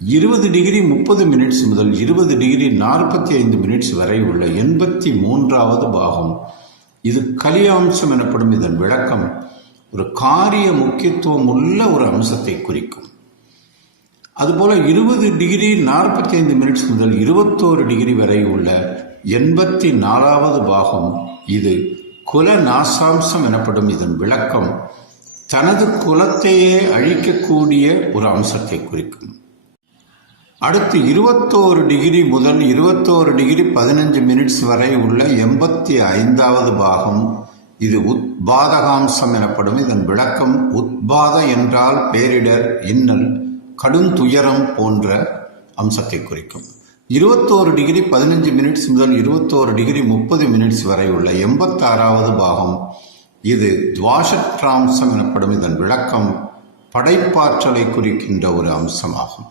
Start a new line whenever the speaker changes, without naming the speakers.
இருபது டிகிரி முப்பது மினிட்ஸ் முதல் இருபது டிகிரி நாற்பத்தி ஐந்து மினிட்ஸ் வரை உள்ள எண்பத்தி மூன்றாவது பாகம். இது கலியாம்சம் எனப்படும் இதன் விளக்கம். ஒரு காரிய முக்கியத்துவம் உள்ள ஒரு அம்சத்தை குறிக்கும். அதுபோல இருபது டிகிரி நாற்பத்தி ஐந்து மினிட்ஸ் முதல் இருபத்தோரு டிகிரி வரை உள்ள எண்பத்தி நாலாவது பாகம் இது குல நாசாம்சம் எனப்படும் இதன் விளக்கம். தனது குலத்தையே அழிக்கக்கூடிய ஒரு அம்சத்தை குறிக்கும். அடுத்து இருபத்தோரு டிகிரி முதல் இருபத்தோரு டிகிரி பதினஞ்சு மினிட்ஸ் வரை உள்ள எண்பத்தி ஐந்தாவது பாகம். இது உத்பாதகாம்சம் எனப்படும். இதன் விளக்கம் உத்பாத என்றால் பேரிடர் இன்னல் கடுந்துயரம் போன்ற அம்சத்தை குறிக்கும். இருபத்தோரு டிகிரி பதினஞ்சு மினிட்ஸ் முதல் இருபத்தோரு டிகிரி முப்பது மினிட்ஸ் வரை உள்ள எண்பத்தாறாவது பாகம். இது துவாஷட்ராம்சம் எனப்படும். இதன் விளக்கம் படைப்பாற்றலை குறிக்கின்ற ஒரு அம்சமாகும்.